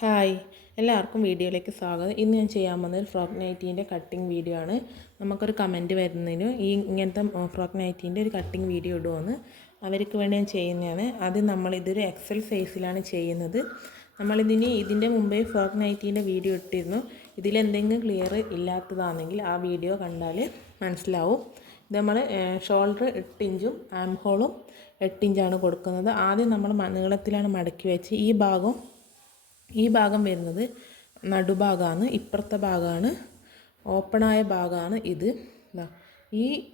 Hi, എല്ലാവർക്കും വീഡിയോയിലേക്ക് സ്വാഗതം. ഇന്ന് ഞാൻ ചെയ്യാൻ പോകുന്നത് ഫ്രോക്ക് നൈറ്റീൻ്റെ കട്ടിങ് വീഡിയോ ആണ്. നമുക്കൊരു കമൻറ്റ് വരുന്നതിന് ഇങ്ങനത്തെ ഫ്രോക്ക് നൈറ്റീൻ്റെ ഒരു കട്ടിങ് വീഡിയോ ഇടുമെന്ന് അവർക്ക് വേണ്ടി ഞാൻ ചെയ്യുന്നതാണ്. അത് നമ്മളിതൊരു എക്സൽ സൈസിലാണ് ചെയ്യുന്നത്. ഇതിൻ്റെ മുമ്പേ ഫ്രോക്ക് നൈറ്റീൻ്റെ വീഡിയോ ഇട്ടിരുന്നു. ഇതിലെന്തെങ്കിലും ക്ലിയർ ഇല്ലാത്തതാണെങ്കിൽ ആ വീഡിയോ കണ്ടാൽ മനസ്സിലാവും. ഇത് നമ്മൾ ഷോൾഡർ 8 ഇഞ്ചും ആം ഹോളും 8 ഇഞ്ചാണ് കൊടുക്കുന്നത്. ആദ്യം നമ്മൾ നീളത്തിലാണ് മടക്കി വെച്ച് ഈ ഭാഗം വരുന്നത് നടുഭാഗമാണ്, ഇപ്പുറത്തെ ഭാഗമാണ് ഓപ്പണായ ഭാഗമാണ് ഇത്.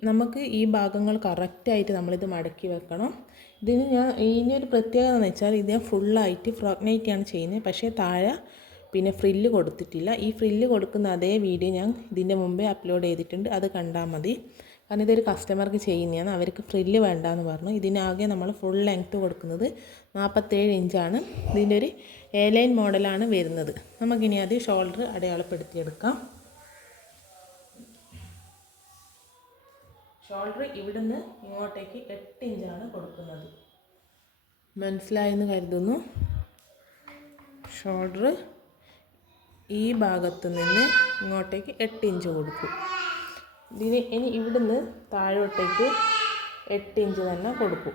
നമുക്ക് ഈ ഭാഗങ്ങൾ കറക്റ്റായിട്ട് നമ്മളിത് മടക്കി വെക്കണം. ഇതിനൊരു പ്രത്യേകത എന്ന് വെച്ചാൽ ഇത് ഞാൻ ഫുള്ളായിട്ട് ഫ്രോക്ക് നൈറ്റിയാണ് ചെയ്യുന്നത്. പക്ഷേ താഴെ ഫ്രില്ല് കൊടുത്തിട്ടില്ല. ഈ ഫ്രില്ല് കൊടുക്കുന്ന അതേ വീഡിയോ ഞാൻ ഇതിൻ്റെ മുമ്പേ അപ്ലോഡ് ചെയ്തിട്ടുണ്ട്, അത് കണ്ടാൽ മതി. കാരണം ഇതൊരു കസ്റ്റമർക്ക് ചെയ്യുന്നതാണ്, അവർക്ക് ഫ്രില്ല് വേണ്ടാന്ന് പറഞ്ഞു. ഇതിനാകെ നമ്മൾ ഫുൾ ലെങ്ത്ത് കൊടുക്കുന്നത് 47 ഇഞ്ചാണ്. ഇതിൻ്റെ ഒരു എ-ലൈൻ മോഡലാണ് വരുന്നത്. നമുക്കിനി അത് ഷോൾഡർ അടയാളപ്പെടുത്തിയെടുക്കാം. ഷോൾഡർ ഇവിടുന്ന് ഇങ്ങോട്ടേക്ക് 8 ഇഞ്ചാണ് കൊടുക്കുന്നത്. മനസ്സിലായെന്ന് കരുതുന്നു. ഷോൾഡർ ഈ ഭാഗത്ത് നിന്ന് ഇങ്ങോട്ടേക്ക് 8 ഇഞ്ച് കൊടുക്കും. ഇനി ഇവിടുന്ന് താഴോട്ടേക്ക് 8 ഇഞ്ച് തന്നെ കൊടുക്കും.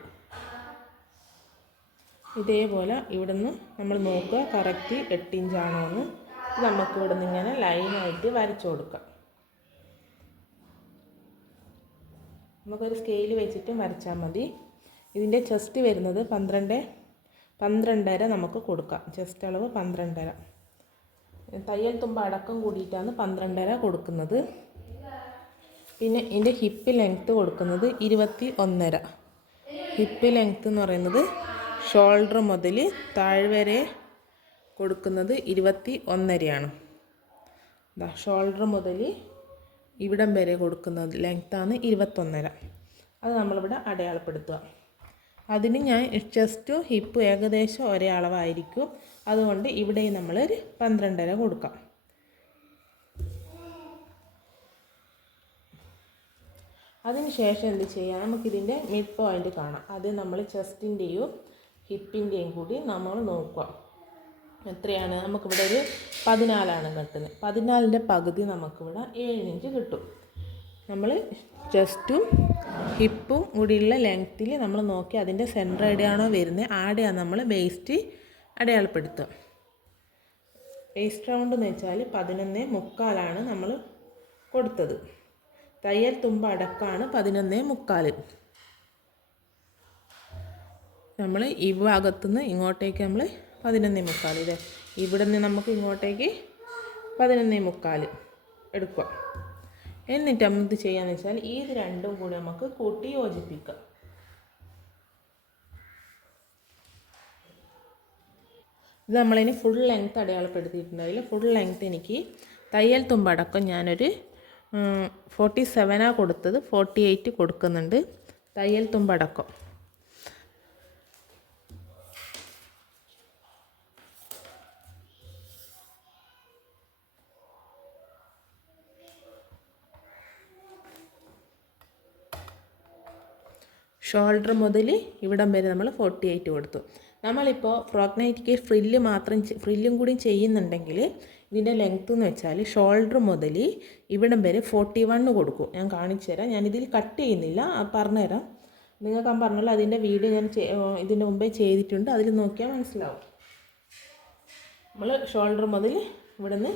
ഇതേപോലെ ഇവിടുന്ന് നമ്മൾ നോക്കുക കറക്റ്റ് 8 ഇഞ്ചാണോ എന്ന്. നമുക്ക് ഇവിടുന്ന് ഇങ്ങനെ ലൈനായിട്ട് വരച്ചു കൊടുക്കാം. നമുക്കൊരു സ്കെയിൽ വെച്ചിട്ട് വരച്ചാൽ മതി. ഇതിൻ്റെ ചെസ്റ്റ് വരുന്നത് 12.5 നമുക്ക് കൊടുക്കാം. ചെസ്റ്റ് അളവ് 12.5. തയ്യൽ തുമ്പ് അടക്കം കൂടിയിട്ടാണ് 12.5 കൊടുക്കുന്നത്. പിന്നെ ഇതിൻ്റെ ഹിപ്പ് ലെങ്ത്ത് കൊടുക്കുന്നത് 21.5. ഹിപ്പ് ലെങ്ത്ത് എന്ന് പറയുന്നത് ഷോൾഡർ മുതൽ താഴെ വരെ കൊടുക്കുന്നത് 21.5ആണ്. ഷോൾഡർ മുതൽ ഇവിടം വരെ കൊടുക്കുന്നത് ലെങ്ത്താണ് 21.5. അത് നമ്മളിവിടെ അടയാളപ്പെടുത്തുക. അതിന് ഞാൻ ചെസ്റ്റും ഹിപ്പും ഏകദേശം ഒരേ അളവായിരിക്കും. അതുകൊണ്ട് ഇവിടെ നമ്മൾ 12.5 കൊടുക്കാം. അതിന് ശേഷം എന്ത് ചെയ്യാം, നമുക്കിതിൻ്റെ മിഡ് പോയിൻ്റ് കാണാം. അത് നമ്മൾ ചെസ്റ്റിൻ്റെയും ഹിപ്പിൻ്റെയും കൂടി നമ്മൾ നോക്കുക എത്രയാണ്. നമുക്കിവിടെ ഒരു 14ആണ് കിട്ടുന്നത്. 14ൻ്റെ പകുതി നമുക്കിവിടെ 7 ഇഞ്ച് കിട്ടും. നമ്മൾ ചെസ്റ്റും ഹിപ്പും കൂടിയുള്ള ലെങ്ത്തിൽ നമ്മൾ നോക്കി അതിൻ്റെ സെൻറ്റർ എവിടെയാണോ വരുന്നത് ആടെയാണ് നമ്മൾ വേസ്റ്റ് അടയാളപ്പെടുത്തുക. വേസ്റ്റ് റൗണ്ട് എന്ന് വെച്ചാൽ 11.75 നമ്മൾ കൊടുത്തത്. തയ്യൽ തുമ്പ് അടക്കമാണ് 11.75. നമ്മൾ ഈ ഭാഗത്തുനിന്ന് ഇങ്ങോട്ടേക്ക് നമ്മൾ 11.75. ഇത് ഇവിടെ നിന്ന് നമുക്ക് ഇങ്ങോട്ടേക്ക് 11.75 എടുക്കുക. എന്നിട്ട് നമ്മൾ ഇത് ചെയ്യാന്ന് വെച്ചാൽ ഇത് രണ്ടും കൂടി നമുക്ക് കൂട്ടി യോജിപ്പിക്കാം. ഇത് നമ്മളിനി ഫുൾ ലെങ്ത്ത് അടയാളപ്പെടുത്തിയിട്ടുണ്ടാവില്ല. ഫുൾ ലെങ്ത്ത് എനിക്ക് തയ്യൽ തുമ്പടക്കം ഞാനൊരു 47 കൊടുത്തത്, 48 കൊടുക്കുന്നുണ്ട് തയ്യൽ തുമ്പടക്കം. ഷോൾഡർ മുതൽ ഇവിടം വരെ നമ്മൾ 48 കൊടുത്തു. നമ്മളിപ്പോൾ ഫ്രോക്ക് നൈറ്റിക്ക് ഫ്രില്ലും കൂടി ചെയ്യുന്നുണ്ടെങ്കിൽ ഇതിൻ്റെ ലെങ്ത്ത് എന്ന് വെച്ചാൽ ഷോൾഡർ മുതൽ ഇവിടം വരെ 41 കൊടുക്കും. ഞാൻ കാണിച്ചു തരാം. ഞാനിതിൽ കട്ട് ചെയ്യുന്നില്ല, പറഞ്ഞുതരാം. നിങ്ങൾക്ക് ഞാൻ പറഞ്ഞല്ലോ അതിൻ്റെ വീഡിയോ ഞാൻ ഇതിൻ്റെ മുമ്പേ ചെയ്തിട്ടുണ്ട്, അതിൽ നോക്കിയാൽ മനസ്സിലാവും. നമ്മൾ ഷോൾഡർ മുതൽ ഇവിടുന്ന്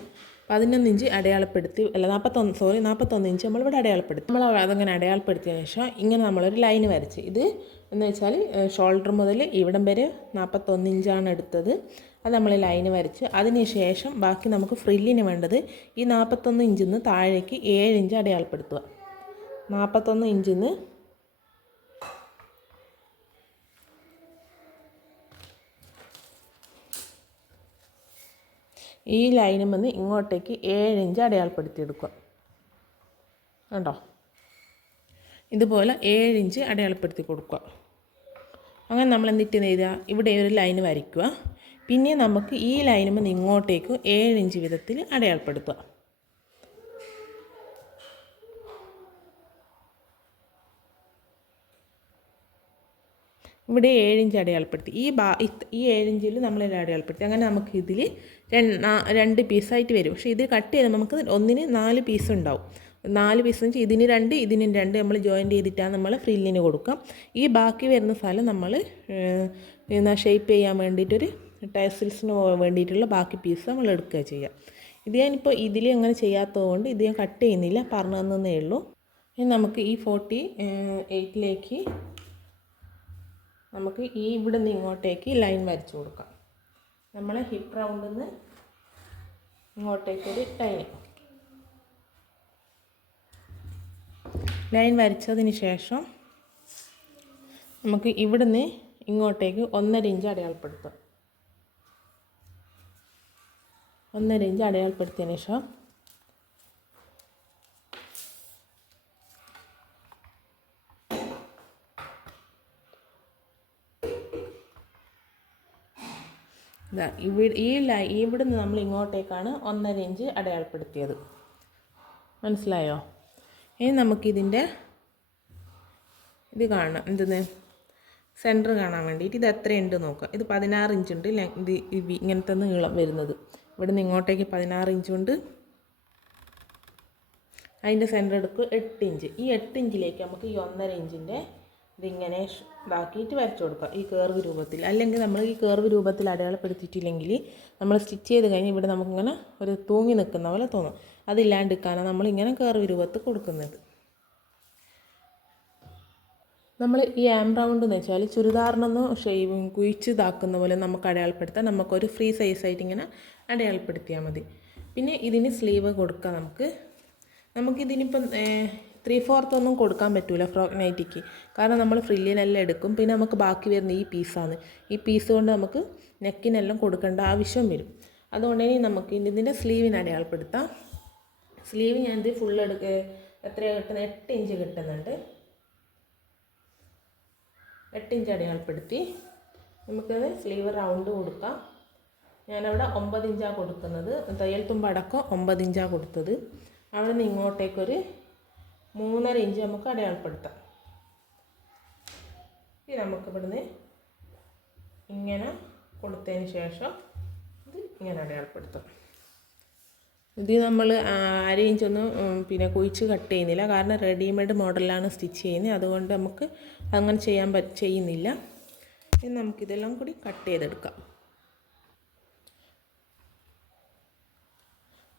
11 ഇഞ്ച് അടയാളപ്പെടുത്തി, അല്ല 41 ഇഞ്ച് നമ്മളിവിടെ അടയാളപ്പെടുത്തി. നമ്മൾ അതങ്ങനെ അടയാളപ്പെടുത്തിയതിന് ശേഷം ഇങ്ങനെ നമ്മളൊരു ലൈൻ വരച്ച്, ഇത് എന്ന് വെച്ചാൽ ഷോൾഡർ മുതൽ ഇവിടം വരെ 41 ഇഞ്ചാണ് എടുത്തത്. അത് നമ്മൾ ലൈൻ വരച്ച് അതിന് ശേഷം ബാക്കി നമുക്ക് ഫ്രില്ലിന് വേണ്ടത് ഈ 41 ഇഞ്ചിൽ നിന്ന് താഴേക്ക് 7 ഇഞ്ച് അടയാളപ്പെടുത്തുക. 41 ഇഞ്ചിൽ നിന്ന് ഈ ലൈനിൽ നിന്ന് ഇങ്ങോട്ടേക്ക് 7 ഇഞ്ച് അടയാളപ്പെടുത്തിയെടുക്കുക. കണ്ടോ, ഇതുപോലെ 7 ഇഞ്ച് അടയാളപ്പെടുത്തി കൊടുക്കുക. അങ്ങനെ നമ്മൾ എന്നിട്ട് എഴുതുക, ഇവിടെ ഒരു ലൈൻ വരയ്ക്കുക. പിന്നെ നമുക്ക് ഈ ലൈനിൽ നിന്ന് ഇങ്ങോട്ടേക്ക് 7 ഇഞ്ച് വിധത്തിൽ അടയാളപ്പെടുത്തുക. ഇവിടെ 7 ഇഞ്ച് അടയാളപ്പെടുത്തി. ഈ 7 ഇഞ്ചിൽ നമ്മൾ അടയാളപ്പെടുത്തി. അങ്ങനെ നമുക്ക് ഇതിൽ 2 പീസായിട്ട് വരും. പക്ഷേ ഇത് കട്ട് ചെയ്താൽ നമുക്ക് ഒന്നിന് 4 പീസ് ഉണ്ടാവും. 4 പീസ് വെച്ചാൽ ഇതിന് 2 ഇതിനും 2 നമ്മൾ ജോയിൻറ്റ് ചെയ്തിട്ടാണ് നമ്മൾ ഫ്രില്ലിന് കൊടുക്കുക. ഈ ബാക്കി വരുന്ന സ്ഥലം നമ്മൾ ഷേപ്പ് ചെയ്യാൻ വേണ്ടിയിട്ടൊരു ടൈസിൽസിന് വേണ്ടിയിട്ടുള്ള ബാക്കി പീസ് നമ്മൾ എടുക്കുക ചെയ്യുക. ഇത് ഞാനിപ്പോൾ ഇതിൽ അങ്ങനെ ചെയ്യാത്തതുകൊണ്ട് ഇത് ഞാൻ കട്ട് ചെയ്യുന്നില്ല, പറഞ്ഞു തന്നേ ഉള്ളൂ. ഇനി നമുക്ക് ഈ 48ലേക്ക് നമുക്ക് ഇവിടെ നിന്ന് ഇങ്ങോട്ടേക്ക് ലൈൻ വരച്ചു കൊടുക്കാം. നമ്മൾ ഹിപ്പ് റൗണ്ടിൽ നിന്ന് ഇങ്ങോട്ടേക്കൊരു ലൈൻ വരച്ചതിന് ശേഷം നമുക്ക് ഇവിടുന്ന് ഇങ്ങോട്ടേക്ക് 1.5 ഇഞ്ച് അടയാളപ്പെടുത്താം. 1.5 ഇഞ്ച് അടയാളപ്പെടുത്തിയതിന് ശേഷം ഇവിടുന്ന് നമ്മൾ ഇങ്ങോട്ടേക്കാണ് 1.5 ഇഞ്ച് അടയാളപ്പെടുത്തിയത്. മനസ്സിലായോ? ഇനി നമുക്കിതിൻ്റെ ഇത് കാണാം, സെൻറ്റർ കാണാൻ വേണ്ടിയിട്ട് ഇത് എത്രയുണ്ട് നോക്കാം. ഇത് 16 ഇഞ്ചുണ്ട് ഇത് ഇങ്ങനത്തെ നീളം വരുന്നത്. ഇവിടുന്ന് ഇങ്ങോട്ടേക്ക് 16 ഇഞ്ചുണ്ട്. അതിൻ്റെ സെൻറ്റർ എടുക്കുക 8 ഇഞ്ച്. ഈ 8 ഇഞ്ചിലേക്ക് നമുക്ക് ഈ 1.5 ഇഞ്ചിൻ്റെ ഇതിങ്ങനെ ഇതാക്കിയിട്ട് വരച്ചു കൊടുക്കുക ഈ കേർവ് രൂപത്തിൽ. അല്ലെങ്കിൽ നമ്മൾ ഈ കേർവ് രൂപത്തിൽ അടയാളപ്പെടുത്തിയിട്ടില്ലെങ്കിൽ നമ്മൾ സ്റ്റിച്ച് ചെയ്ത് കഴിഞ്ഞ് ഇവിടെ നമുക്കിങ്ങനെ ഒരു തൂങ്ങി നിൽക്കുന്ന പോലെ തോന്നും. അതില്ലാണ്ടിരിക്കാനാണ് നമ്മളിങ്ങനെ കേർവ് രൂപത്തിൽ കൊടുക്കുന്നത്. നമ്മൾ ഈ റൗണ്ട് എന്ന് വെച്ചാൽ ചുരിദാറിനൊന്ന് കുഴിച്ച് ഇതാക്കുന്ന പോലെ നമുക്ക് അടയാളപ്പെടുത്താം. നമുക്കൊരു ഫ്രീ സൈസായിട്ട് ഇങ്ങനെ അടയാളപ്പെടുത്തിയാൽ മതി. പിന്നെ ഇതിന് സ്ലീവ് കൊടുക്കാം. നമുക്കിതിനിപ്പം 3/4 ഒന്നും കൊടുക്കാൻ പറ്റില്ല ഫ്രോക്ക് നൈറ്റിക്ക്, കാരണം നമ്മൾ ഫ്രില്ലിനെല്ലാം എടുക്കും. പിന്നെ നമുക്ക് ബാക്കി വരുന്ന ഈ പീസാണ്. ഈ പീസ് കൊണ്ട് നമുക്ക് നെക്കിനെല്ലാം കൊടുക്കേണ്ട ആവശ്യം വരും. അതുകൊണ്ട് ഇനി നമുക്ക് ഇതിൻ്റെ സ്ലീവിന് അടയാളപ്പെടുത്താം. സ്ലീവ് ഞാനിത് ഫുൾ എത്രയാണ് കിട്ടുന്നത്? 8 ഇഞ്ച് കിട്ടുന്നുണ്ട്. 8 ഇഞ്ച് അടയാളപ്പെടുത്തി നമുക്കത് സ്ലീവ് റൗണ്ട് കൊടുക്കാം. ഞാനവിടെ 9 ഇഞ്ചാണ് കൊടുക്കുന്നത്. തയ്യൽ തുമ്പടക്കം 9 ഇഞ്ചാണ് കൊടുത്തത്. അവിടെ നിന്ന് ഇങ്ങോട്ടേക്കൊരു 3.5 ഇഞ്ച് നമുക്ക് അടയാളപ്പെടുത്താം. ഇത് നമുക്ക് ഇവിടുന്ന് ഇങ്ങനെ കൊടുത്തതിന് ശേഷം ഇത് ഇങ്ങനെ അടയാളപ്പെടുത്താം. ഇത് നമ്മൾ 1/2 ഇഞ്ചൊന്നും പിന്നെ കുഴിച്ച് കട്ട് ചെയ്യുന്നില്ല, കാരണം റെഡിമെയ്ഡ് മോഡലാണ് സ്റ്റിച്ച് ചെയ്യുന്നത്. അതുകൊണ്ട് നമുക്ക് അങ്ങനെ ചെയ്യുന്നില്ല. ഇനി നമുക്കിതെല്ലാം കൂടി കട്ട് ചെയ്തെടുക്കാം.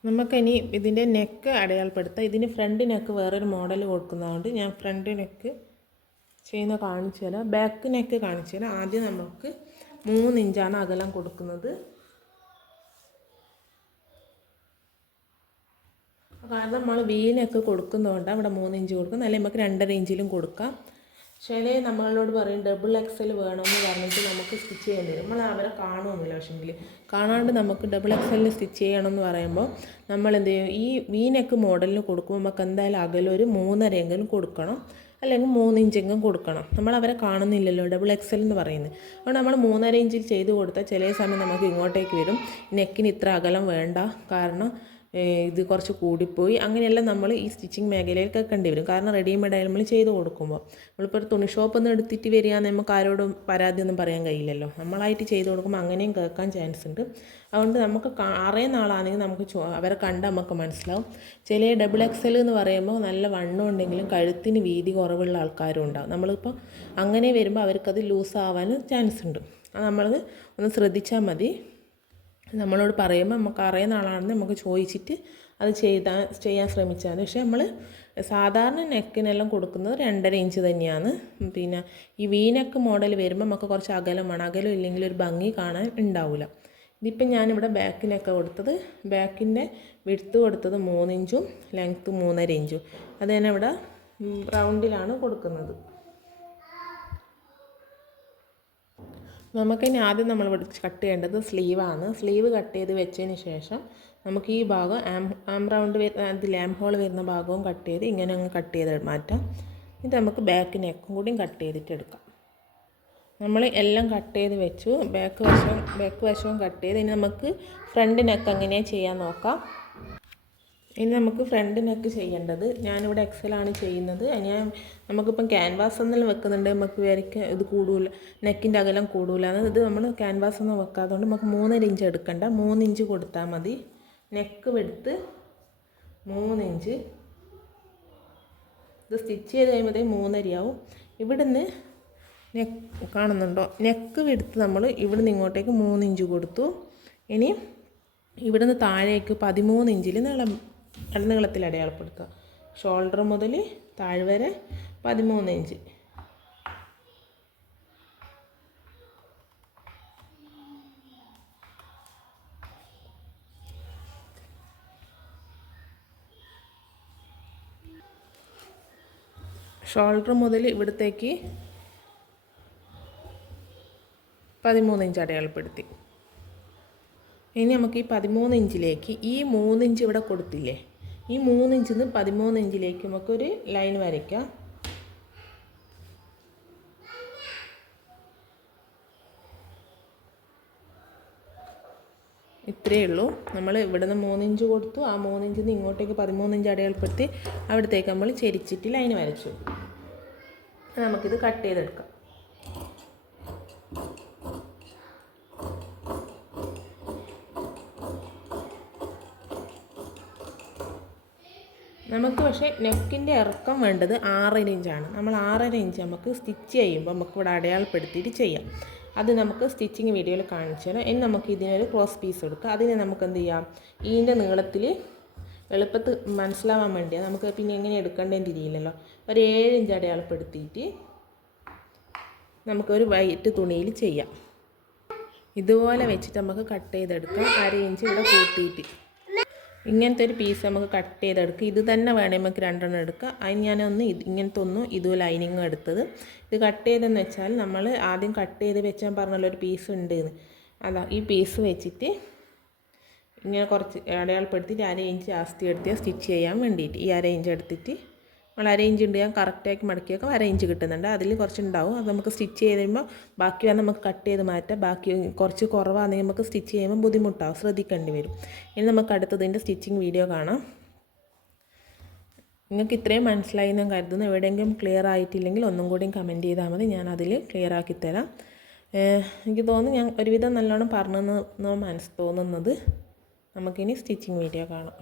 നമുക്കിനി ഇതിൻ്റെ നെക്ക് അടയാളപ്പെടുത്താം. ഇതിന് ഫ്രണ്ട് നെക്ക് വേറൊരു മോഡൽ കൊടുക്കുന്നതുകൊണ്ട് ഞാൻ ഫ്രണ്ട് നെക്ക് ചെയ്യുന്ന കാണിച്ചു തരാം. ബാക്ക് നെക്ക് കാണിച്ചു തരാം. ആദ്യം നമുക്ക് 3 ഇഞ്ചാണ് അകലം കൊടുക്കുന്നത്. കാരണം നമ്മൾ വീനൊക്കെ കൊടുക്കുന്നതുകൊണ്ട് അവിടെ 3 ഇഞ്ച് കൊടുക്കും. അല്ലെങ്കിൽ നമുക്ക് 2.5 ഇഞ്ചിലും കൊടുക്കാം. ചില നമ്മളോട് പറയും ഡബിൾ XL വേണമെന്ന് പറഞ്ഞിട്ട് നമുക്ക് സ്റ്റിച്ച് ചെയ്യേണ്ടി വരും. നമ്മൾ അവരെ കാണുമൊന്നുമില്ല. പക്ഷെങ്കിൽ കാണാണ്ട് നമുക്ക് ഡബിൾ XL സ്റ്റിച്ച് ചെയ്യണമെന്ന് പറയുമ്പോൾ നമ്മൾ എന്ത് ചെയ്യും, ഈ വീനക്ക് മോഡലിന് കൊടുക്കുമ്പോൾ നമുക്ക് എന്തായാലും അകലം ഒരു 3.5 എങ്കിലും കൊടുക്കണം, അല്ലെങ്കിൽ 3 ഇഞ്ചെങ്കിലും കൊടുക്കണം. നമ്മൾ അവരെ കാണുന്നില്ലല്ലോ ഡബിൾ XL എന്ന് പറയുന്നത്. അതുകൊണ്ട് നമ്മൾ 3.5 ഇഞ്ചിൽ ചെയ്ത് കൊടുത്താൽ ചില സമയം നമുക്ക് ഇങ്ങോട്ടേക്ക് വരും നെക്കിന് ഇത്ര അകലം വേണ്ട, കാരണം ഇത് കുറച്ച് കൂടിപ്പോയി, അങ്ങനെയെല്ലാം നമ്മൾ ഈ സ്റ്റിച്ചിങ് മേഖലയിൽ കേൾക്കേണ്ടി വരും. കാരണം റെഡിമെയ്ഡായി നമ്മൾ ചെയ്ത് കൊടുക്കുമ്പോൾ നമ്മളിപ്പോൾ ഒരു തുണി ഷോപ്പൊന്നും എടുത്തിട്ട് വരികയാണെന്ന് നമുക്ക് ആരോടും പരാതിയൊന്നും പറയാൻ കഴിയില്ലല്ലോ. നമ്മളായിട്ട് ചെയ്ത് കൊടുക്കുമ്പോൾ അങ്ങനെയും കേൾക്കാൻ ചാൻസ് ഉണ്ട്. അതുകൊണ്ട് നമുക്ക് അറിയുന്ന ആളാണെങ്കിൽ നമുക്ക് അവരെ കണ്ടാൽ നമുക്ക് മനസ്സിലാവും. ചില ഡബിൾ XL എന്ന് പറയുമ്പോൾ നല്ല വണ്ണം ഉണ്ടെങ്കിലും കഴുത്തിന് വീതി കുറവുള്ള ആൾക്കാരും ഉണ്ടാകും. നമ്മളിപ്പോൾ അങ്ങനെ വരുമ്പോൾ അവർക്കത് ലൂസാവാൻ ചാൻസ് ഉണ്ട്. അത് നമ്മളത് ഒന്ന് ശ്രദ്ധിച്ചാൽ മതി. നമ്മളോട് പറയുമ്പോൾ നമുക്ക് അറിയുന്ന ആളാണെന്ന് നമുക്ക് ചോദിച്ചിട്ട് അത് ചെയ്യാൻ ശ്രമിച്ചാൽ. പക്ഷേ നമ്മൾ സാധാരണ നെക്കിനെല്ലാം കൊടുക്കുന്നത് 2.5 ഇഞ്ച് തന്നെയാണ്. പിന്നെ ഈ വീനക്ക് മോഡൽ വരുമ്പോൾ നമുക്ക് കുറച്ച് അകലം വേണം. അകലം ഇല്ലെങ്കിൽ ഒരു ഭംഗി കാണാൻ ഉണ്ടാവില്ല. ഇതിപ്പം ഞാനിവിടെ ബാക്കിനൊക്കെ കൊടുത്തത്, ബാക്കിൻ്റെ വിഡ്ത്ത് കൊടുത്തത് 3 ഇഞ്ചും ലെങ്ത്ത് 3.5 ഇഞ്ചും. അത് തന്നെ ഇവിടെ റൗണ്ടിലാണ് കൊടുക്കുന്നത്. നമുക്കിനി ആദ്യം നമ്മൾ കട്ട് ചെയ്യേണ്ടത് സ്ലീവാണ്. സ്ലീവ് കട്ട് ചെയ്ത് വെച്ചതിന് ശേഷം നമുക്ക് ഈ ഭാഗം ആം റൗണ്ട് വരുന്ന ലാം ഹോൾ വരുന്ന ഭാഗവും കട്ട് ചെയ്ത് ഇങ്ങനെ അങ്ങ് കട്ട് ചെയ്ത് മാറ്റാം. ഇത് നമുക്ക് ബാക്ക് നെക്കും കൂടിയും കട്ട് ചെയ്തിട്ട് എടുക്കാം. നമ്മൾ എല്ലാം കട്ട് ചെയ്ത് വെച്ചു. ബാക്ക് വശവും കട്ട് ചെയ്ത് ഇനി നമുക്ക് ഫ്രണ്ട് നെക്ക് എങ്ങനെയാണ് ചെയ്യാൻ നോക്കാം. ഇനി നമുക്ക് ഫ്രണ്ട് നെക്ക് ചെയ്യേണ്ടത്, ഞാനിവിടെ എക്സലാണ് ചെയ്യുന്നത്. നമുക്കിപ്പം ക്യാൻവാസ് ഒന്നും വെക്കുന്നുണ്ട്, നമുക്ക് വരയ്ക്ക് ഇത് കൂടൂല, നെക്കിൻ്റെ അകലം കൂടൂല. ഇത് നമ്മൾ ക്യാൻവാസ് ഒന്നും വെക്കാത്തതുകൊണ്ട് നമുക്ക് 3.5 ഇഞ്ച് എടുക്കണ്ട, 3 ഇഞ്ച് കൊടുത്താൽ മതി. നെക്ക് വെടുത്ത് 3 ഇഞ്ച്. ഇത് സ്റ്റിച്ച് ചെയ്ത് കഴിയുമ്പോഴത്തേക്ക് 3.5 ആവും. ഇവിടുന്ന് നെക്ക് കാണുന്നുണ്ടോ, നെക്ക് വെടുത്ത് നമ്മൾ ഇവിടുന്ന് ഇങ്ങോട്ടേക്ക് 3 ഇഞ്ച് കൊടുത്തു. ഇനി ഇവിടുന്ന് താഴേക്ക് 13 ഇഞ്ചിൽ നീളത്തിൽ അടയാളപ്പെടുത്തുക. ഷോൾഡർ മുതൽ താഴെ വരെ 13 ഇഞ്ച്. ഷോൾഡർ മുതൽ ഇവിടത്തേക്ക് 13 ഇഞ്ച് അടയാളപ്പെടുത്തി. ഇനി നമുക്ക് ഈ 13 ഇഞ്ചിലേക്ക് ഈ 3 ഇഞ്ച് ഇവിടെ കൊടുത്തില്ലേ, ഈ 3 ഇഞ്ചിൽ നിന്ന് 13 ഇഞ്ചിലേക്ക് നമുക്കൊരു ലൈൻ വരയ്ക്കാം. ഇത്രയേ ഉള്ളൂ. നമ്മൾ ഇവിടെ നിന്ന് 3 ഇഞ്ച് കൊടുത്തു, ആ 3 ഇഞ്ചിൽ നിന്ന് ഇങ്ങോട്ടേക്ക് 13 ഇഞ്ച് അടയാളപ്പെടുത്തി അവിടത്തേക്ക് നമ്മൾ ചെരിച്ചിട്ട് ലൈൻ വരച്ചു. നമുക്കിത് കട്ട് ചെയ്തെടുക്കാം. നമുക്ക് പക്ഷേ നെക്കിൻ്റെ ഇറക്കം വേണ്ടത് 6.5 ഇഞ്ചാണ്. നമ്മൾ 6.5 ഇഞ്ച് നമുക്ക് സ്റ്റിച്ച് ചെയ്യുമ്പോൾ നമുക്ക് ഇവിടെ അടയാളപ്പെടുത്തിയിട്ട് ചെയ്യാം. അത് നമുക്ക് സ്റ്റിച്ചിങ് വീഡിയോയിൽ കാണിച്ചു തരാം. ഇനി നമുക്ക് ഇതിനൊരു ക്രോസ് പീസ് എടുക്കാം. അതിനെ നമുക്ക് എന്ത് ചെയ്യാം, ഇതിൻ്റെ നീളത്തിൽ എളുപ്പത്തിൽ മനസ്സിലാവാൻ വേണ്ടിയാണ്, നമുക്ക് പിന്നെ എങ്ങനെ എടുക്കേണ്ടതെന്ന് തിരിയില്ലല്ലോ. ഒരു 7 ഇഞ്ച് അടയാളപ്പെടുത്തിയിട്ട് നമുക്കൊരു വൈറ്റ് തുണിയിൽ ചെയ്യാം. ഇതുപോലെ വെച്ചിട്ട് നമുക്ക് കട്ട് ചെയ്തെടുക്കാം. 1/2 ഇഞ്ച് ഇവിടെ കൂട്ടിയിട്ട് ഇങ്ങനത്തെ ഒരു പീസ് നമുക്ക് കട്ട് ചെയ്തെടുക്കുക. ഇത് തന്നെ വേണേൽ നമുക്ക് 2 എണ്ണം എടുക്കുക. അതിന് ഞാനൊന്ന് ഇങ്ങനത്തെ ഒന്നും ഇതും ലൈനിങ് എടുത്തത്. ഇത് കട്ട് ചെയ്തെന്ന് വെച്ചാൽ നമ്മൾ ആദ്യം കട്ട് ചെയ്ത് വെച്ചാൽ പറഞ്ഞല്ലോ ഒരു പീസ് ഉണ്ട് എന്ന്, അതാ ഈ പീസ് വെച്ചിട്ട് ഇങ്ങനെ കുറച്ച് അടയാളപ്പെടുത്തിയിട്ട് 1/2 ഇഞ്ച് ജാസ്തി എടുത്ത് സ്റ്റിച്ച് ചെയ്യാൻ വേണ്ടിയിട്ട് ഈ 1/2 ഇഞ്ച് എടുത്തിട്ട് നമ്മൾ 1/2 ഇഞ്ച് ഉണ്ട്, ഞാൻ കറക്റ്റാക്കി മടക്കിയൊക്കെ 1/2 ഇഞ്ച് കിട്ടുന്നുണ്ട്. അതിൽ കുറച്ചുണ്ടാവും, അത് നമുക്ക് സ്റ്റിച്ച് ചെയ്ത് കഴിയുമ്പോൾ ബാക്കി വന്ന് നമുക്ക് കട്ട് ചെയ്ത് മാറ്റാം. ബാക്കി കുറച്ച് കുറവാണെങ്കിൽ നമുക്ക് സ്റ്റിച്ച് ചെയ്യുമ്പോൾ ബുദ്ധിമുട്ടാവും, ശ്രദ്ധിക്കേണ്ടി വരും. ഇനി നമുക്ക് അടുത്തതിൻ്റെ സ്റ്റിച്ചിങ് വീഡിയോ കാണാം. നിങ്ങൾക്ക് ഇത്രയും മനസ്സിലായി എന്ന് കരുതുന്നു. എവിടെയെങ്കിലും ക്ലിയർ ആയിട്ടില്ലെങ്കിൽ ഒന്നും കൂടിയും കമൻറ്റ് ചെയ്താൽ മതി, ഞാൻ അതിൽ ക്ലിയർ ആക്കി തരാം. എനിക്ക് തോന്നുന്നു ഞാൻ ഒരുവിധം നല്ലോണം പറഞ്ഞെന്ന് തോന്നുന്നത്. നമുക്കിനി സ്റ്റിച്ചിങ് വീഡിയോ കാണാം.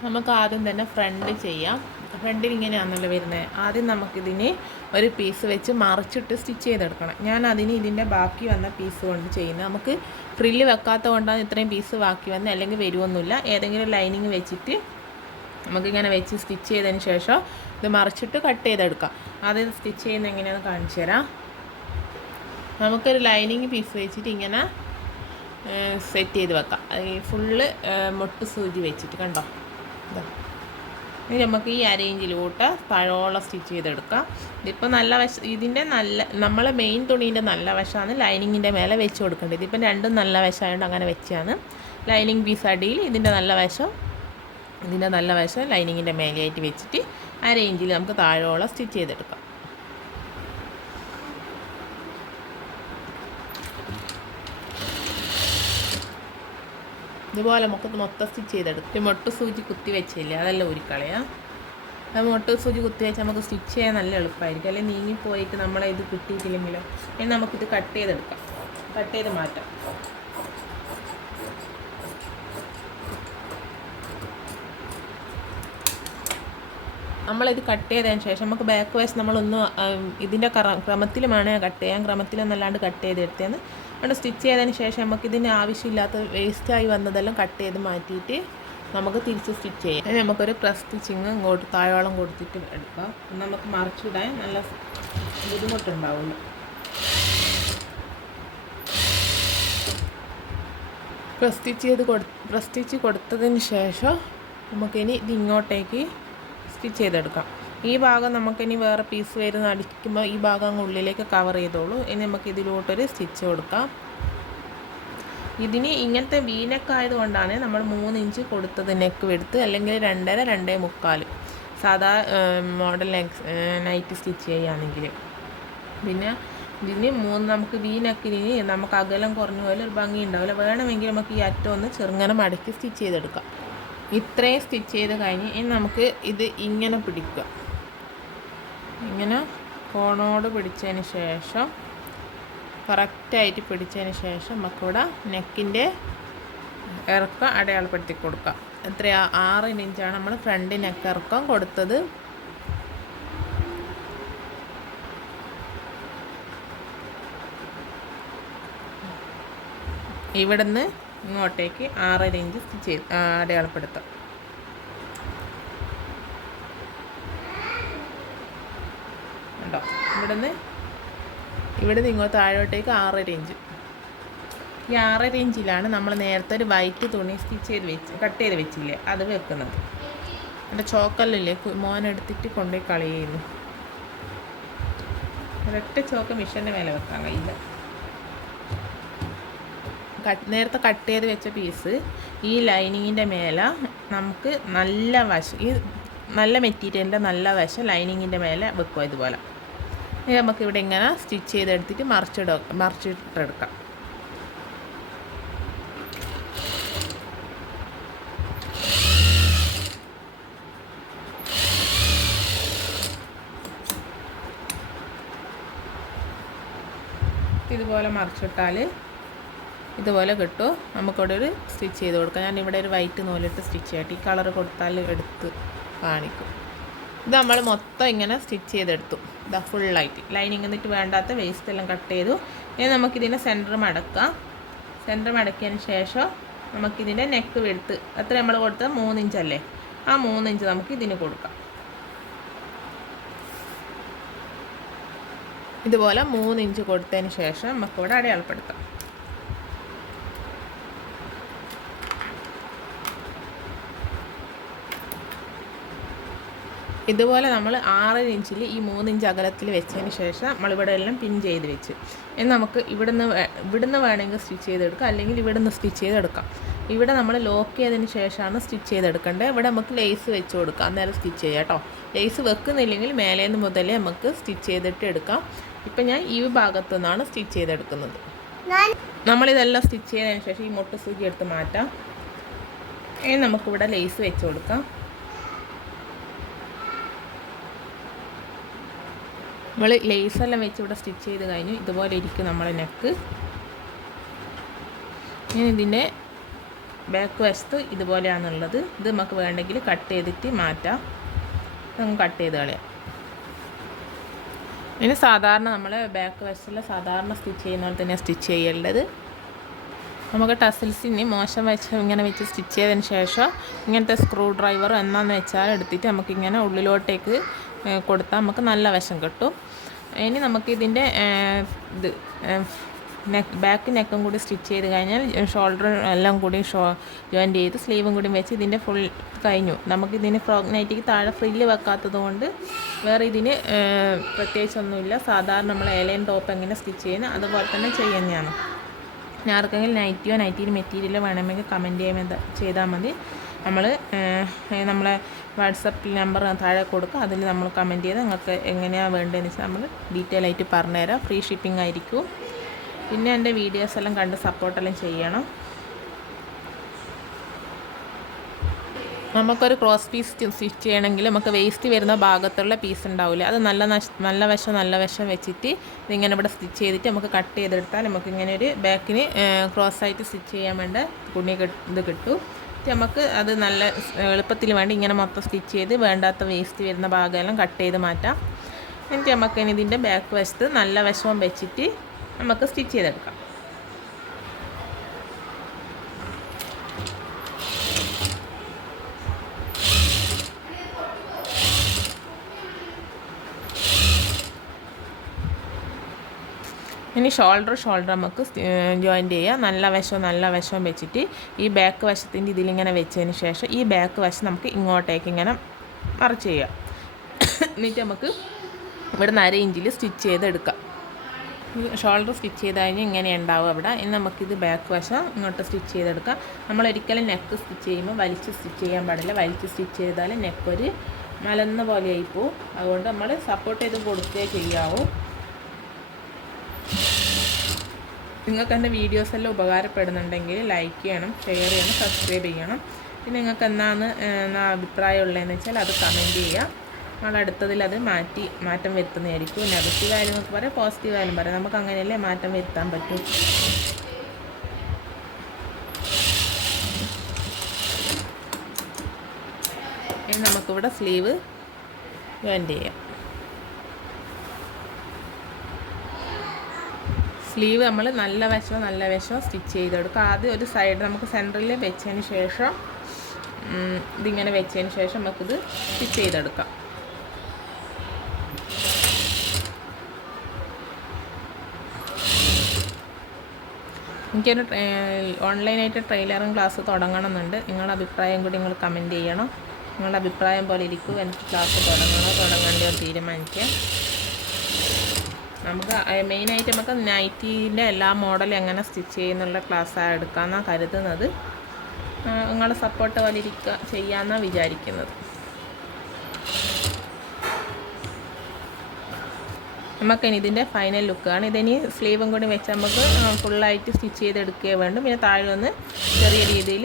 നമുക്ക് ആദ്യം തന്നെ ഫ്രണ്ട് ചെയ്യാം. ഫ്രണ്ടിൽ ഇങ്ങനെയാണല്ലോ വരുന്നത്. ആദ്യം നമുക്കിതിന് ഒരു പീസ് വെച്ച് മറിച്ചിട്ട് സ്റ്റിച്ച് ചെയ്തെടുക്കണം. ഞാൻ അതിന് ഇതിൻ്റെ ബാക്കി വന്ന പീസ് കൊണ്ട് ചെയ്യുന്നത്. നമുക്ക് ഫ്രില്ല് വെക്കാത്ത കൊണ്ടാണ് ഇത്രയും പീസ് ബാക്കി വന്നത്, അല്ലെങ്കിൽ വരുമൊന്നുമില്ല. ഏതെങ്കിലും ലൈനിങ് വെച്ചിട്ട് നമുക്കിങ്ങനെ വെച്ച് സ്റ്റിച്ച് ചെയ്തതിന് ശേഷം ഇത് മറിച്ചിട്ട് കട്ട് ചെയ്തെടുക്കാം. ആദ്യം സ്റ്റിച്ച് ചെയ്യുന്നത് എങ്ങനെയാണെന്ന് കാണിച്ചു തരാം. നമുക്കൊരു ലൈനിങ് പീസ് വെച്ചിട്ട് ഇങ്ങനെ സെറ്റ് ചെയ്ത് വെക്കാം. ഈ ഫുള്ള് മൊട്ട് സൂചി വെച്ചിട്ട് കണ്ടോ. ഇനി നമുക്ക് ഈ 1/2 ഇഞ്ചിലോട്ട് താഴോളം സ്റ്റിച്ച് ചെയ്തെടുക്കാം. ഇതിപ്പോൾ നല്ല വശം, ഇതിൻ്റെ നമ്മളെ മെയിൻ തുണീൻ്റെ നല്ല വശമാണ് ലൈനിങ്ങിൻ്റെ മേലെ വെച്ച് കൊടുക്കേണ്ടത്. ഇതിപ്പം രണ്ടും നല്ല വശമായതുകൊണ്ട് അങ്ങനെ വെച്ചാണ്. ലൈനിങ് പീസ് അടിയിൽ, ഇതിൻ്റെ നല്ല വശം ലൈനിങ്ങിൻ്റെ മേലെയായിട്ട് വെച്ചിട്ട് 1/2 ഇഞ്ചിൽ നമുക്ക് താഴോളം സ്റ്റിച്ച് ചെയ്തെടുക്കാം. ഇതുപോലെ നമുക്ക് മൊത്തം സ്റ്റിച്ച് ചെയ്തെടുക്കും. മൊട്ട് സൂചി കുത്തി വെച്ചില്ലേ, അതെല്ലാം ഊരിക്കളയാം. അത് മൊട്ട് സൂചി കുത്തി വെച്ചാൽ നമുക്ക് സ്റ്റിച്ച് ചെയ്യാൻ നല്ല എളുപ്പമായിരിക്കും. അല്ലെങ്കിൽ നീങ്ങിപ്പോയിട്ട് നമ്മളെ ഇത് കിട്ടിയിട്ടില്ലെങ്കിലോ. ഇനി നമുക്കിത് കട്ട് ചെയ്തെടുക്കാം, കട്ട് ചെയ്ത് മാറ്റാം. നമ്മളിത് കട്ട് ചെയ്തതിന് ശേഷം നമുക്ക് ബാക്ക് വശം നമ്മളൊന്ന് ഇതിൻ്റെ ക്രമത്തിൽ വേണേൽ കട്ട് ചെയ്യാം, ക്രമത്തിലൊന്നല്ലാണ്ട് കട്ട് ചെയ്തെടുത്തേന്ന്. അതുകൊണ്ട് സ്റ്റിച്ച് ചെയ്തതിന് ശേഷം നമുക്കിതിന് ആവശ്യമില്ലാത്ത വേസ്റ്റായി വന്നതെല്ലാം കട്ട് ചെയ്ത് മാറ്റിയിട്ട് നമുക്ക് തിരിച്ച് സ്റ്റിച്ച് ചെയ്യാം. അതിന് നമുക്കൊരു പ്രസ് സ്റ്റിച്ചിങ് ഇങ്ങോട്ട് താഴോളം കൊടുത്തിട്ട് എടുക്കാം. നമുക്ക് മറിച്ചിടാൻ നല്ല ബുദ്ധിമുട്ടുണ്ടാവുള്ളൂ. പ്രസ് സ്റ്റിച്ച് കൊടുത്തതിന് ശേഷം നമുക്കിനി ഇത് ഇങ്ങോട്ടേക്ക് സ്റ്റിച്ച് ചെയ്തെടുക്കാം. ഈ ഭാഗം നമുക്കിനി വേറെ പീസ് വരുന്ന അടിക്കുമ്പോൾ ഈ ഭാഗം അങ്ങ് ഉള്ളിലേക്ക് കവർ ചെയ്തോളൂ. ഇനി നമുക്ക് ഇതിലോട്ടൊരു സ്റ്റിച്ച് കൊടുക്കാം. ഇതിന് ഇങ്ങനത്തെ വീനെക്ക് ആയതുകൊണ്ടാണ് നമ്മൾ 3 ഇഞ്ച് കൊടുത്തത് നെക്ക് എടുത്ത്, അല്ലെങ്കിൽ 2.5 2.25 സാധാ മോഡൽ നൈറ്റ് സ്റ്റിച്ച് ചെയ്യുകയാണെങ്കിൽ. പിന്നെ ഇതിന് നമുക്ക് വീനെക്കിന് നമുക്ക് അകലം കുറഞ്ഞ പോലെ ഒരു ഭംഗി ഉണ്ടാവില്ല. വേണമെങ്കിൽ നമുക്ക് ഈ അറ്റം ഒന്ന് ചെറുങ്ങനെ മടക്കി സ്റ്റിച്ച് ചെയ്തെടുക്കാം. ഇത്രയും സ്റ്റിച്ച് ചെയ്ത് കഴിഞ്ഞ് ഇനി നമുക്ക് ഇത് ഇങ്ങനെ പിടിക്കുക. ഇങ്ങനെ കോണോട് പിടിച്ചതിന് ശേഷം കറക്റ്റായിട്ട് പിടിച്ചതിന് ശേഷം നമുക്കിവിടെ നെക്കിൻ്റെ ഇറക്കം അടയാളപ്പെടുത്തി കൊടുക്കാം. എത്രയാ 6 ഇഞ്ചാണ് നമ്മൾ ഫ്രണ്ട് നെക്ക് ഇറക്കം കൊടുത്തത്. ഇവിടുന്ന് ഇങ്ങോട്ടേക്ക് 6 ഇഞ്ച് സ്റ്റിച്ച് ചെയ്ത് അടയാളപ്പെടുത്താം. ഉണ്ടോ? ഇവിടുന്ന് ഇങ്ങോട്ട് താഴോട്ടേക്ക് 6 ഇഞ്ച്. ഈ 6 ഇഞ്ചിലാണ് നമ്മൾ നേരത്തെ ഒരു വൈറ്റ് തുണി സ്റ്റിച്ച് ചെയ്ത് കട്ട് ചെയ്ത് വെച്ചില്ലേ അത് വെക്കുന്നത്. എൻ്റെ ചോക്കല്ലില്ലേ മോനെടുത്തിട്ട് കൊണ്ടുപോയി കളയുന്നു. ഒരൊറ്റ ചോക്ക് മിഷൻ്റെ മേലെ വെക്കാൻ കഴിയില്ല. നേരത്തെ കട്ട് ചെയ്ത് വെച്ച പീസ് ഈ ലൈനിങ്ങിൻ്റെ മേലെ നമുക്ക് നല്ല വശം, ഈ നല്ല മെറ്റീരിയലിൻ്റെ നല്ല വശം ലൈനിങ്ങിൻ്റെ മേലെ വെക്കുക. ഇതുപോലെ നമുക്കിവിടെ ഇങ്ങനെ സ്റ്റിച്ച് ചെയ്തെടുത്തിട്ട് മറിച്ചിട്ടെടുക്കാം. ഇതുപോലെ മറിച്ചിട്ടാൽ ഇതുപോലെ കിട്ടും. നമുക്കിവിടെ ഒരു സ്റ്റിച്ച് ചെയ്ത് കൊടുക്കാം. ഞാനിവിടെ ഒരു വൈറ്റ് നൂലിട്ട് സ്റ്റിച്ച് ചെയ്യട്ടെ. ഈ കളർ കൊടുത്താൽ എടുത്ത് കാണിക്കും. ഇത് നമ്മൾ മൊത്തം ഇങ്ങനെ സ്റ്റിച്ച് ചെയ്തെടുത്തു. ഇതാ ഫുള്ളായിട്ട് ലൈനിങ് എന്നിട്ട് വേണ്ടാത്ത വേസ്റ്റ് എല്ലാം കട്ട് ചെയ്തു. ഇനി നമുക്കിതിൻ്റെ സെൻറ്റർ മടക്കാം. സെൻറ്റർ മടക്കിയതിന് ശേഷം നമുക്കിതിൻ്റെ നെക്ക് വെടുത്ത് എത്ര നമ്മൾ കൊടുത്തത് 3 ഇഞ്ചല്ലേ, ആ 3 ഇഞ്ച് നമുക്ക് ഇതിന് കൊടുക്കാം. ഇതുപോലെ 3 ഇഞ്ച് കൊടുത്തതിന് ശേഷം നമുക്കിവിടെ അടയാളപ്പെടുത്താം. ഇതുപോലെ നമ്മൾ 6 ഇഞ്ചിൽ ഈ 3 ഇഞ്ച് അകലത്തിൽ വെച്ചതിന് ശേഷം നമ്മളിവിടെ എല്ലാം പിൻ ചെയ്ത് വെച്ച് ഇനി നമുക്ക് ഇവിടുന്ന് വേണമെങ്കിൽ സ്റ്റിച്ച് ചെയ്തെടുക്കാം, അല്ലെങ്കിൽ ഇവിടുന്ന് സ്റ്റിച്ച് ചെയ്തെടുക്കാം. ഇവിടെ നമ്മൾ ലോക്ക് ചെയ്തതിന് ശേഷമാണ് സ്റ്റിച്ച് ചെയ്തെടുക്കേണ്ടത്. ഇവിടെ നമുക്ക് ലേസ് വെച്ച് കൊടുക്കാം, അന്നേരം സ്റ്റിച്ച് ചെയ്യാം കേട്ടോ. ലേസ് വെക്കുന്നില്ലെങ്കിൽ മേലേന്ന് മുതലേ നമുക്ക് സ്റ്റിച്ച് ചെയ്തിട്ട് എടുക്കാം. ഇപ്പം ഞാൻ ഈ ഭാഗത്തു നിന്നാണ് സ്റ്റിച്ച് ചെയ്തെടുക്കുന്നത്. നമ്മളിതെല്ലാം സ്റ്റിച്ച് ചെയ്തതിന് ശേഷം ഈ മുട്ട് സൂചി എടുത്ത് മാറ്റാം. ഇനി നമുക്കിവിടെ ലേസ് വെച്ച് കൊടുക്കാം. നമ്മൾ ലേസെല്ലാം വെച്ച് ഇവിടെ സ്റ്റിച്ച് ചെയ്ത് കഴിഞ്ഞു. ഇതുപോലെ ഇരിക്കും നമ്മളെ നെക്ക്. ഇനി ഇതിൻ്റെ ബാക്ക് വശത്ത് ഇതുപോലെയാണുള്ളത്. ഇത് നമുക്ക് വേണ്ടെങ്കിൽ കട്ട് ചെയ്തിട്ട് മാറ്റാം. നമുക്ക് കട്ട് ചെയ്ത് കളയാം. ഇനി സാധാരണ നമ്മൾ ബാക്ക് വശത്തിൽ സാധാരണ സ്റ്റിച്ച് ചെയ്യുന്ന പോലെ തന്നെ സ്റ്റിച്ച് ചെയ്യേണ്ടത്. നമുക്ക് ടസിൽസിന് മോശം വെച്ച് ഇങ്ങനെ വെച്ച് സ്റ്റിച്ച് ചെയ്തതിന് ശേഷം ഇങ്ങനത്തെ സ്ക്രൂ ഡ്രൈവർ എന്നാന്ന് വെച്ചാൽ എടുത്തിട്ട് നമുക്കിങ്ങനെ ഉള്ളിലോട്ടേക്ക് കൊടുത്താൽ നമുക്ക് നല്ല വശം കിട്ടും. ഇനി നമുക്കിതിൻ്റെ ഇത് ബാക്ക് നെക്കും കൂടി സ്റ്റിച്ച് ചെയ്ത് കഴിഞ്ഞാൽ ഷോൾഡർ എല്ലാം കൂടി ജോയിൻ്റ് ചെയ്ത് സ്ലീവും കൂടി വെച്ച് ഇതിൻ്റെ ഫുൾ കഴിഞ്ഞു. നമുക്കിതിന് ഫ്രോക്ക് നൈറ്റിക്ക് താഴെ ഫ്രില്ല് വെക്കാത്തത് കൊണ്ട് വേറെ ഇതിന് പ്രത്യേകിച്ചൊന്നുമില്ല. സാധാരണ നമ്മൾ എലൈൻ ടോപ്പ് എങ്ങനെ സ്റ്റിച്ച് ചെയ്യുന്നത് അതുപോലെ തന്നെ ചെയ്യുന്നതാണ്. ആർക്കെങ്കിലും നൈറ്റിയോ നൈറ്റിയിൽ മെറ്റീരിയലോ വേണമെങ്കിൽ കമൻറ്റ് ചെയ്താൽ മതി. നമ്മളെ വാട്സപ്പ് നമ്പർ താഴെ കൊടുക്കുക. അതിൽ നമ്മൾ കമൻറ്റ് ചെയ്ത് നിങ്ങൾക്ക് എങ്ങനെയാണ് വേണ്ടതെന്ന് വെച്ചാൽ നമ്മൾ ഡീറ്റെയിൽ ആയിട്ട് പറഞ്ഞുതരാം. ഫ്രീ ഷിപ്പിംഗ് ആയിരിക്കും. പിന്നെ എൻ്റെ വീഡിയോസ് എല്ലാം കണ്ട് സപ്പോർട്ടെല്ലാം ചെയ്യണം. നമുക്കൊരു ക്രോസ് പീസ് സ്റ്റിച്ച് ചെയ്യണമെങ്കിൽ നമുക്ക് വേസ്റ്റ് വരുന്ന ഭാഗത്തുള്ള പീസ് ഉണ്ടാവില്ല, അത് നല്ല വശം വെച്ചിട്ട് ഇതിങ്ങനെ ഇവിടെ സ്റ്റിച്ച് ചെയ്തിട്ട് നമുക്ക് കട്ട് ചെയ്തെടുത്താൽ നമുക്കിങ്ങനെ ഒരു ബാക്കിന് ക്രോസായിട്ട് സ്റ്റിച്ച് ചെയ്യാൻ വേണ്ട തുണി ഇത് കിട്ടും. നമുക്ക് അത് നല്ല എളുപ്പത്തിൽ വേണ്ടി ഇങ്ങനെ മൊത്തം സ്റ്റിച്ച് ചെയ്ത് വേണ്ടാത്ത വേസ്റ്റ് വരുന്ന ഭാഗമെല്ലാം കട്ട് ചെയ്ത് മാറ്റാം. എന്നിട്ട് നമുക്ക് ഇതിൻ്റെ ബാക്ക് വശത്ത് നല്ല വശവും വെച്ചിട്ട് നമുക്ക് സ്റ്റിച്ച് ചെയ്തെടുക്കാം. ഇനി ഷോൾഡർ നമുക്ക് ജോയിൻ്റ് ചെയ്യുക. നല്ല വശവും വെച്ചിട്ട് ഈ ബാക്ക് വശത്തിൻ്റെ ഇതിലിങ്ങനെ വെച്ചതിന് ശേഷം ഈ ബാക്ക് വശം നമുക്ക് ഇങ്ങോട്ടേക്ക് ഇങ്ങനെ മറിച്ച് ചെയ്യുക. എന്നിട്ട് നമുക്ക് ഇവിടെ 1/2 ഇഞ്ചിൽ സ്റ്റിച്ച് ചെയ്തെടുക്കാം. ഷോൾഡർ സ്റ്റിച്ച് ചെയ്ത് കഴിഞ്ഞാൽ ഇങ്ങനെ ഉണ്ടാവും അവിടെ. ഇനി നമുക്കിത് ബാക്ക് വശം ഇങ്ങോട്ട് സ്റ്റിച്ച് ചെയ്തെടുക്കാം. നമ്മളൊരിക്കലും നെക്ക് സ്റ്റിച്ച് ചെയ്യുമ്പോൾ വലിച്ച് സ്റ്റിച്ച് ചെയ്യാൻ പാടില്ല. വലിച്ച് സ്റ്റിച്ച് ചെയ്താൽ നെക്കൊരു മലന്ന പോലെ ആയിപ്പോവും. അതുകൊണ്ട് നമ്മൾ സപ്പോർട്ട് ചെയ്ത് കൊടുക്കുകയേ ചെയ്യാവൂ. നിങ്ങൾക്ക് എൻ്റെ വീഡിയോസ് എല്ലാം ഉപകാരപ്പെടുന്നുണ്ടെങ്കിൽ ലൈക്ക് ചെയ്യണം, ഷെയർ ചെയ്യണം, സബ്സ്ക്രൈബ് ചെയ്യണം. പിന്നെ നിങ്ങൾക്ക് എന്താണ് അഭിപ്രായം ഉള്ളതെന്ന് വെച്ചാൽ അത് കമൻറ്റ് ചെയ്യുക. നമ്മൾ അടുത്തതിൽ അത് മാറ്റം വരുത്തുന്നതായിരിക്കും. നെഗറ്റീവ് ആയാലും നമുക്ക് പറയാം, പോസിറ്റീവ് ആയാലും പറയാം. നമുക്ക് അങ്ങനെയല്ലേ മാറ്റം വരുത്താൻ പറ്റും. ഇനി നമുക്കിവിടെ സ്ലീവ് ജോയിൻ ചെയ്യാം. സ്ലീവ് നമ്മൾ നല്ല വശം സ്റ്റിച്ച് ചെയ്തെടുക്കുക. ആദ്യം ഒരു സൈഡ് നമുക്ക് സെൻറ്ററിൽ വെച്ചതിന് ശേഷം ഇതിങ്ങനെ വെച്ചതിന് ശേഷം നമുക്കിത് സ്റ്റിച്ച് ചെയ്തെടുക്കാം. എനിക്കൊരു ഓൺലൈനായിട്ട് ട്രെയിലറിങ് ക്ലാസ് തുടങ്ങണമെന്നുണ്ട്. നിങ്ങളുടെ അഭിപ്രായം കൂടി നിങ്ങൾ കമൻറ്റ് ചെയ്യണം. നിങ്ങളുടെ അഭിപ്രായം പോലെ ഇരിക്കും എനിക്ക് ക്ലാസ് തുടങ്ങേണ്ടോ തീരുമാനിക്കാം. നമുക്ക് മെയിനായിട്ട് നമുക്ക് നൈറ്റീൻ്റെ എല്ലാ മോഡലും എങ്ങനെ സ്റ്റിച്ച് ചെയ്യുന്നുള്ള ക്ലാസ്സാണ് എടുക്കാമെന്നാണ് കരുതുന്നത്. നിങ്ങളുടെ സപ്പോർട്ട് പോലെ ചെയ്യാമെന്നാണ് വിചാരിക്കുന്നത്. നമുക്കിനി ഇതിൻ്റെ ഫൈനൽ ലുക്കാണ്. ഇതിനി സ്ലീവും കൂടി വെച്ച് നമുക്ക് ഫുള്ളായിട്ട് സ്റ്റിച്ച് ചെയ്തെടുക്കുകയോ വേണ്ടും. പിന്നെ താഴെ ഒന്ന് ചെറിയ രീതിയിൽ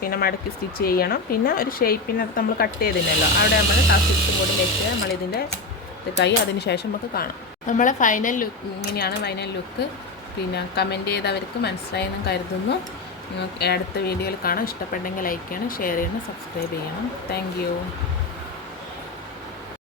പിന്നെ മടക്കി സ്റ്റിച്ച് ചെയ്യണം. പിന്നെ ഒരു ഷേപ്പിനകത്ത് നമ്മൾ കട്ട് ചെയ്തില്ലല്ലോ, അവിടെ നമ്മൾ ടസിൽസും കൂടി വെച്ച് നമ്മളിതിൻ്റെ കൈ അതിന് ശേഷം നമുക്ക് കാണാം. നമ്മളെ ഫൈനൽ ലുക്ക് ഇങ്ങനെയാണ്. ഫൈനൽ ലുക്ക് പിന്നെ കമൻറ്റ് ചെയ്തവർക്ക് മനസ്സിലായെന്ന് കരുതുന്നു. നിങ്ങൾക്ക് അടുത്ത വീഡിയോയിൽ കാണാം. ഇഷ്ടപ്പെട്ടെങ്കിൽ ലൈക്ക് ചെയ്യണം, ഷെയർ ചെയ്യണം, സബ്സ്ക്രൈബ് ചെയ്യണം. താങ്ക്